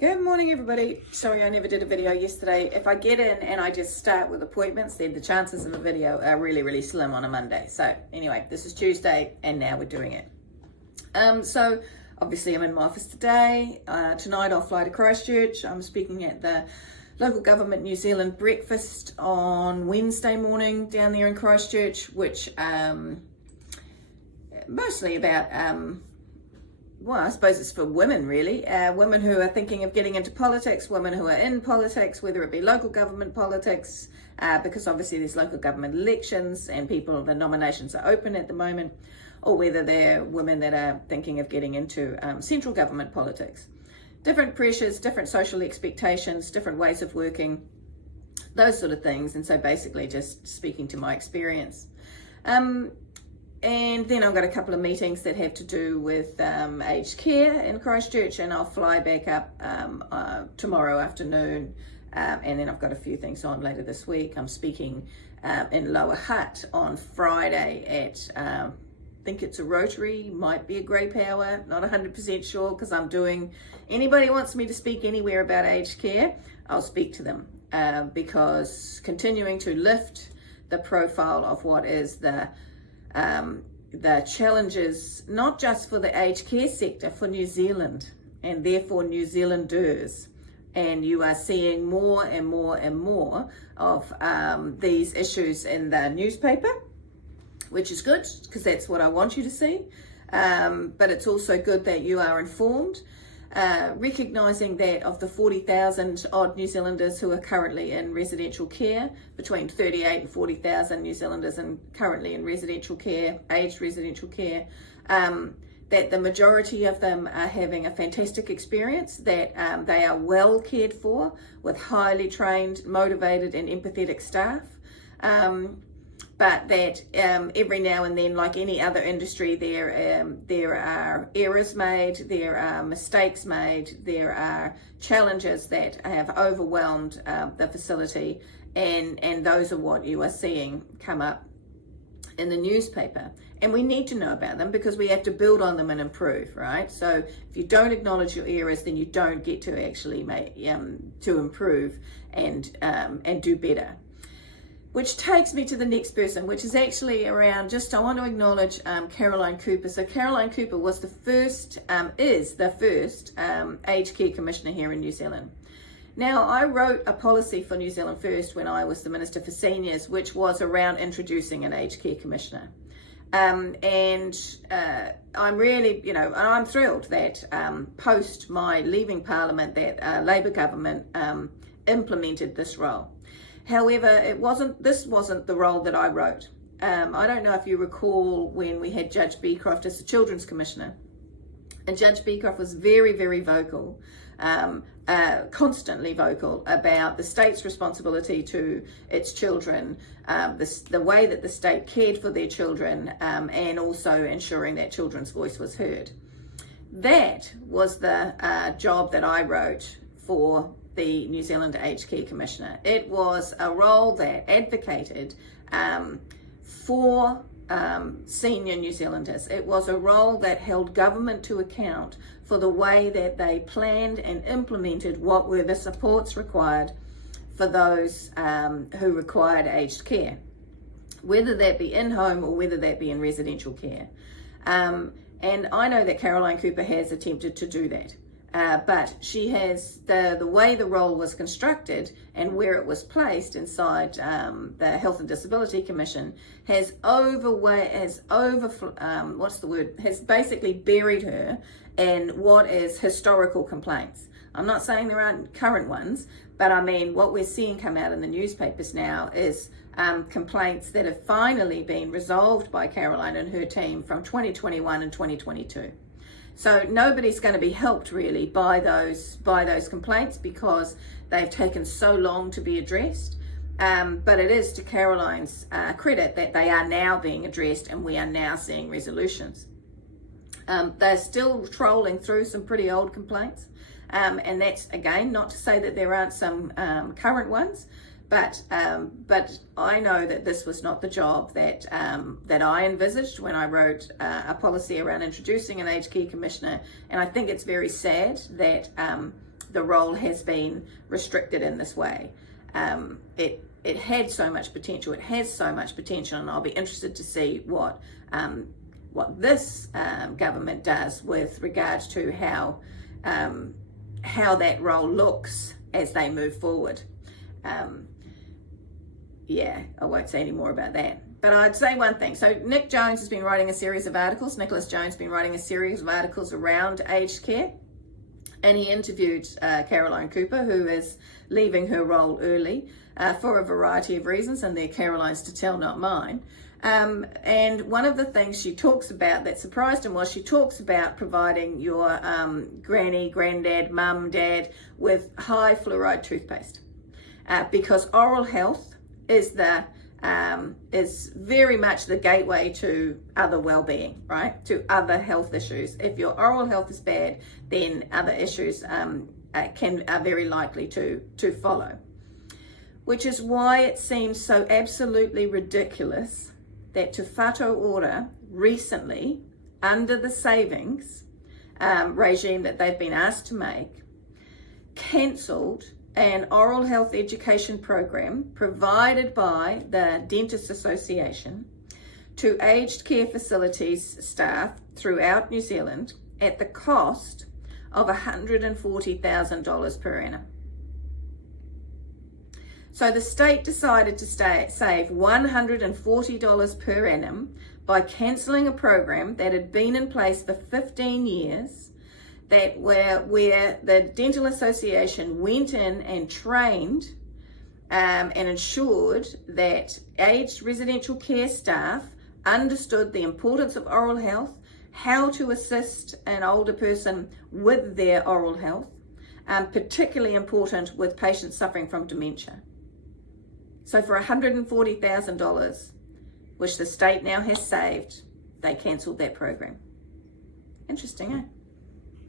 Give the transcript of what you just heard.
Good morning, everybody. Sorry I never did a video yesterday. If I get in and I just start with appointments, then the chances of a video are really, really slim on a Monday. So anyway, this is Tuesday and now we're doing it. So obviously I'm in my office today. Tonight I'll fly to Christchurch. I'm speaking at the Local Government New Zealand breakfast on Wednesday morning down there in Christchurch, which mostly about well, I suppose it's for women really, women who are thinking of getting into politics, women who are in politics, whether it be local government politics, because obviously there's local government elections and the nominations are open at the moment, or whether they're women that are thinking of getting into central government politics. Different pressures, different social expectations, different ways of working, those sort of things. And so basically just speaking to my experience. And then I've got a couple of meetings that have to do with aged care in Christchurch, and I'll fly back up tomorrow afternoon. And then I've got a few things on later this week. I'm speaking in Lower Hutt on Friday at, I think it's a Rotary, might be a Grey Power, not 100% sure, because I'm doing, anybody wants me to speak anywhere about aged care, I'll speak to them, because continuing to lift the profile of what is the challenges, not just for the aged care sector, for New Zealand and therefore New Zealanders. And you are seeing more and more and more of these issues in the newspaper, which is good because that's what I want you to see. But it's also good that you are informed, recognising that of the 40,000 odd New Zealanders who are currently in residential care, between 38 and 40,000 New Zealanders currently in residential care, aged residential care, that the majority of them are having a fantastic experience, that they are well cared for with highly trained, motivated and empathetic staff. But that every now and then, like any other industry, there are errors made, there are mistakes made, there are challenges that have overwhelmed the facility, and those are what you are seeing come up in the newspaper. And we need to know about them because we have to build on them and improve, right? So if you don't acknowledge your errors, then you don't get to actually to improve and do better. Which takes me to the next person, which is actually around I want to acknowledge Caroline Cooper. So Caroline Cooper was is the first aged care commissioner here in New Zealand. Now, I wrote a policy for New Zealand First when I was the Minister for Seniors, which was around introducing an aged care commissioner. I'm really, I'm thrilled that post my leaving Parliament that Labour government implemented this role. However, this wasn't the role that I wrote. I don't know if you recall when we had Judge Beecroft as the Children's Commissioner. And Judge Beecroft was very, very vocal, constantly vocal about the state's responsibility to its children, the way that the state cared for their children, and also ensuring that children's voice was heard. That was the job that I wrote for the New Zealand Aged Care Commissioner. It was a role that advocated for senior New Zealanders. It was a role that held government to account for the way that they planned and implemented what were the supports required for those who required aged care, whether that be in-home or whether that be in residential care. And I know that Caroline Cooper has attempted to do that. But she has, the way the role was constructed and where it was placed inside the Health and Disability Commission has basically buried her in what is historical complaints. I'm not saying there aren't current ones, but I mean what we're seeing come out in the newspapers now is complaints that have finally been resolved by Caroline and her team from 2021 and 2022. So nobody's going to be helped really by those complaints because they've taken so long to be addressed. But it is to Caroline's credit that they are now being addressed and we are now seeing resolutions. They're still trolling through some pretty old complaints. And that's, again, not to say that there aren't some current ones, but I know that this was not the job that I envisaged when I wrote a policy around introducing an aged care commissioner. And I think it's very sad that the role has been restricted in this way. It had so much potential. It has so much potential, and I'll be interested to see what this government does with regards to how that role looks as they move forward. Yeah, I won't say any more about that. But I'd say one thing. So Nicholas Jones has been writing a series of articles around aged care. And he interviewed Caroline Cooper, who is leaving her role early for a variety of reasons, and they're Caroline's to tell, not mine. And one of the things she talks about that surprised him was she talks about providing your granny, granddad, mum, dad with high fluoride toothpaste because oral health is very much the gateway to other well-being, right? To other health issues. If your oral health is bad, then other issues are very likely to follow. Which is why it seems so absolutely ridiculous that Te Whātua Ora recently, under the savings regime that they've been asked to make, cancelled an oral health education program provided by the Dentists Association to aged care facilities staff throughout New Zealand at the cost of $140,000 per annum. So the state decided to save $140 per annum by cancelling a program that had been in place for 15 years, that where the Dental Association went in and trained and ensured that aged residential care staff understood the importance of oral health, how to assist an older person with their oral health, particularly important with patients suffering from dementia. So for $140,000, which the state now has saved, they cancelled that program. Interesting, eh?